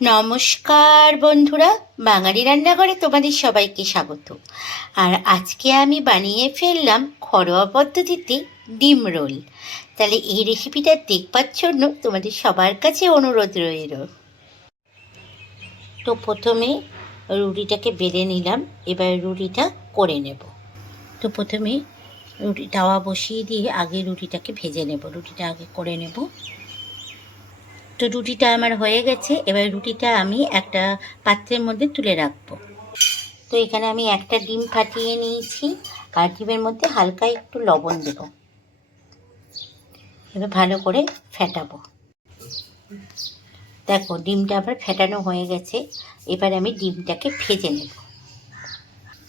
নমস্কার বন্ধুরা, বাঙালি রান্নাঘরে তোমাদের সবাইকে স্বাগত। আর আজকে আমি বানিয়ে ফেললাম ঘরোয়া পদ্ধতিতে ডিম রোল। তাহলে এই রেসিপিটা দেখবার জন্য তোমাদের সবার কাছে অনুরোধ রইল। তো প্রথমে রুটিটাকে বেলে নিলাম, এবার রুটিটা করে নেব। তো প্রথমে তাওয়া বসিয়ে দিয়ে আগে রুটিটাকে ভেজে নেব, রুটিটা আগে করে নেব। তো রুটিটা আমার হয়ে গেছে, এবার রুটিটা আমি একটা পাত্রের মধ্যে তুলে রাখবো। তো এখানে আমি একটা ডিম ফাটিয়ে নিয়েছি, আর ডিমের মধ্যে হালকা একটু লবণ দেব। এবার ভালো করে ফেটাবো। দেখো ডিমটা আবার ফেটানো হয়ে গেছে। এবার আমি ডিমটাকে ভেজে নেব।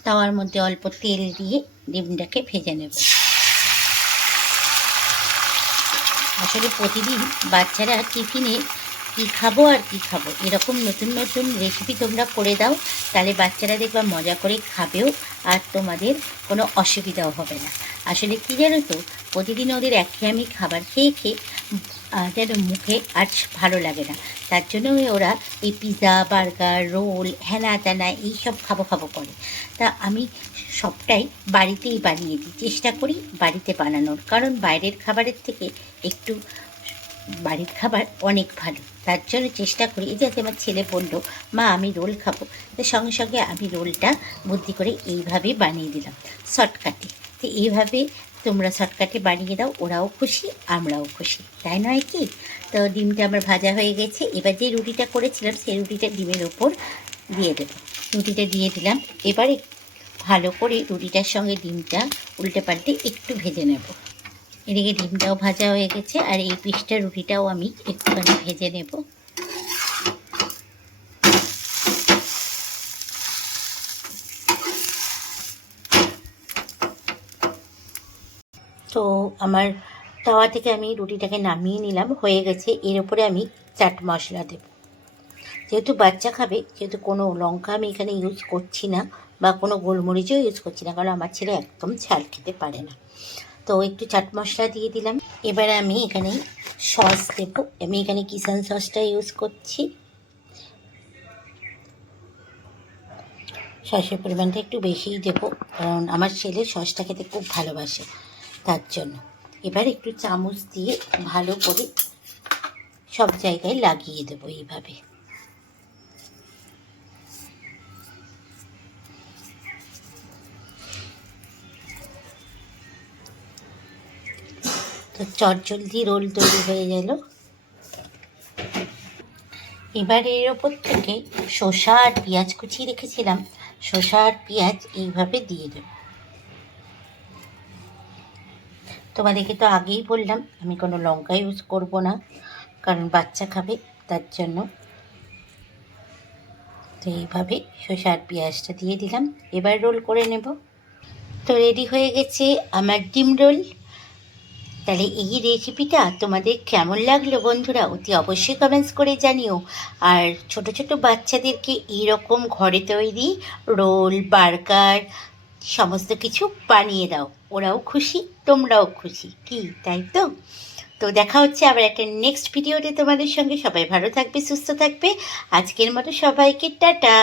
তাওয়ার মধ্যে অল্প তেল দিয়ে ডিমটাকে ভেজে নেব। আসলে প্রতিদিন বাচ্চারা টিফিনে কী খাবো আর কী খাবো, এরকম নতুন নতুন রেসিপি তোমরা করে দাও, তাহলে বাচ্চারা দেখবা মজা করে খাবেও, আর তোমাদের কোনো অসুবিধাও হবে না। আসলে কী জানো তো, প্রতিদিন ওদের একঘেয়েমি খাবার খেয়ে খেয়ে যেন মুখে আর ভালো লাগে না। তার জন্য ওরা এই পিৎজা, বার্গার, রোল, হ্যানা ত্যানা এইসব খাবো খাবো করে। তা আমি সবটাই বাড়িতেই বানিয়ে দিই, চেষ্টা করি বাড়িতে বানানোর, কারণ বাইরের খাবারের থেকে একটু বাড়ির খাবার অনেক ভালো। তার জন্য চেষ্টা করি। এই যে আমার ছেলে বললো মা আমি রোল খাবো, তো সঙ্গে সঙ্গে আমি রোলটা বুদ্ধি করে এইভাবে বানিয়ে দিলাম শর্টকাটে। তো এইভাবে তোমরা শর্টকাটে বানিয়ে দাও, ওরাও খুশি আমরাও খুশি, তাই নয় কি? তো ডিমটা আমার ভাজা হয়ে গেছে। এবার যে রুটিটা করেছিলাম সেই রুটিটা ডিমের ওপর দিয়ে দেবো। রুটিটা দিয়ে দিলাম। এবারে ভালো করে রুটিটার সঙ্গে ডিমটা উল্টে পাল্টে একটু ভেজে নেব। এদিকে ডিমটাও ভাজা হয়ে গেছে, আর এই পিসটা রুটিটাও আমি একটুখানি ভেজে নেব। তো আমার তাওয়া থেকে আমি রুটিটাকে নামিয়ে নিলাম, হয়ে গেছে। এর উপরে আমি চাট মশলা দেব। যেহেতু বাচ্চা খাবে, যেহেতু কোনো লঙ্কা আমি এখানে ইউজ করছি না, বা কোনো গোলমরিচও ইউজ করছি না, কারণ আমার ছেলে একদম ঝাল খেতে পারে না। তো একটু চাট মশলা দিয়ে দিলাম। এবার আমি এখানে সস দেব। আমি এখানে কিষান সসটা ইউজ করছি। সসের পরিমাণটা একটু বেশিই দেবো, কারণ আমার ছেলে সসটা খেতে খুব ভালোবাসে, তার জন্য। এবার একটু চামচ দিয়ে ভালো করে সব জায়গায় লাগিয়ে দেবো এইভাবে। তো চটজলদি রোল তৈরি হয়ে গেল। এবার এর ওপর থেকে শসা আর পেঁয়াজ কুচিয়ে রেখেছিলাম, শসা আর পেঁয়াজ এইভাবে দিয়ে দেব। তোমাদেরকে তো আগেই বললাম আমি কোনো লঙ্কা ইউজ করব না, কারণ বাচ্চা খাবে, তার জন্য। তো এইভাবে শসা আর পেঁয়াজটা দিয়ে দিলাম। এবার রোল করে নেব। তো রেডি হয়ে গেছে আমার ডিম রোল। তাহলে এই রেসিপিটা তোমাদের কেমন লাগলো বন্ধুরা, অতি অবশ্যই কমেন্টস করে জানিও। আর ছোট ছোট বাচ্চাদেরকে এইরকম ঘরে তৈরি রোল, বার্গার সমস্ত কিছু বানিয়ে দাও, ওরাও খুশি তোমরাও খুশি, কি তাই তো? তো দেখা হচ্ছে আবার একটা নেক্সট ভিডিওতে তোমাদের সঙ্গে। সবাই ভালো থাকবে, সুস্থ থাকবে। আজকের মতো সবাইকে টাটা।